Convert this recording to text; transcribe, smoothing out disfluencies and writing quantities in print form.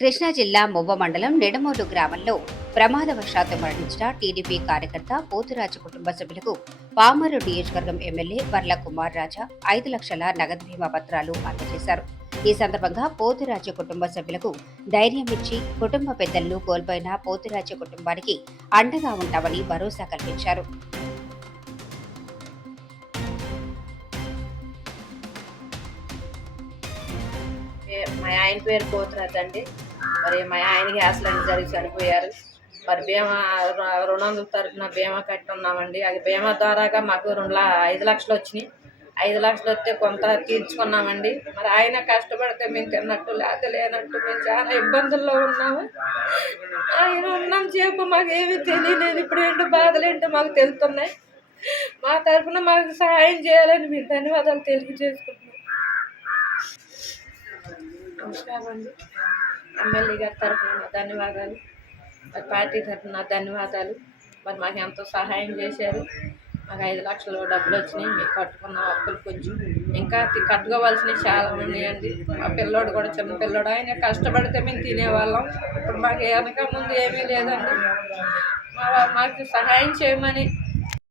కృష్ణా జిల్లా మువ్వ మండలం నిడమూరు గ్రామంలో ప్రమాదవశాత్తు మరణించిన టీడీపీ కార్యకర్త పోతురాజు కుటుంబ సభ్యులకు పామరు నియోజకవర్గం ఎమ్మెల్యే వర్ల కుమార్ రాజా 5 లక్షల నగదు బీమా పత్రాలు అందజేశారు. ఈ సందర్భంగా పోతురాజు కుటుంబ సభ్యులకు ధైర్యం ఇచ్చి కుటుంబ పెద్దలను కోల్పోయిన పోతురాజు కుటుంబానికి అండగా ఉంటామని భరోసా కల్పించారు. మా ఆయన పేరు పోతురాజు అండి. మరి మా ఆయనకి యాక్సిడెంట్ జరిగి చనిపోయారు. మరి బీమా రుణం తరఫున బీమా కట్టి ఉన్నామండి. అది బీమా ద్వారాగా మాకు 5 లక్షలు వచ్చినాయి. 5 లక్షలు వస్తే కొంత తీర్చుకున్నామండి. మరి ఆయన కష్టపడితే మేము తిన్నట్టు లేకపోతే లేనట్టు మేము చాలా ఇబ్బందుల్లో ఉన్నాము. ఆయన ఉన్నాం చేపు మాకు ఏమీ తెలియలేదు. ఇప్పుడు ఏంటో బాధలు ఏంటో మాకు తెలుస్తున్నాయి. మా తరఫున మాకు సహాయం చేయాలని మీరు ధన్యవాదాలు తెలియజేసుకుంటున్నాం. నమస్కారం అండి. ఎమ్మెల్యే గారి తరఫున ధన్యవాదాలు, మరి పార్టీ తరఫున ధన్యవాదాలు. మరి మాకు ఎంతో సహాయం చేశారు. మాకు 5 లక్షలు డబ్బులు వచ్చినాయి. మేము కట్టుకున్న అప్పులు కొంచెం ఇంకా కట్టుకోవాల్సినవి చాలా ఉన్నాయండి. మా పిల్లోడు కూడా చిన్న పిల్లోడు, ఆయన కష్టపడితే మేము తినేవాళ్ళం. ఇప్పుడు మాకు వెనక ముందు ఏమీ లేదండి. మాకు సహాయం చేయమని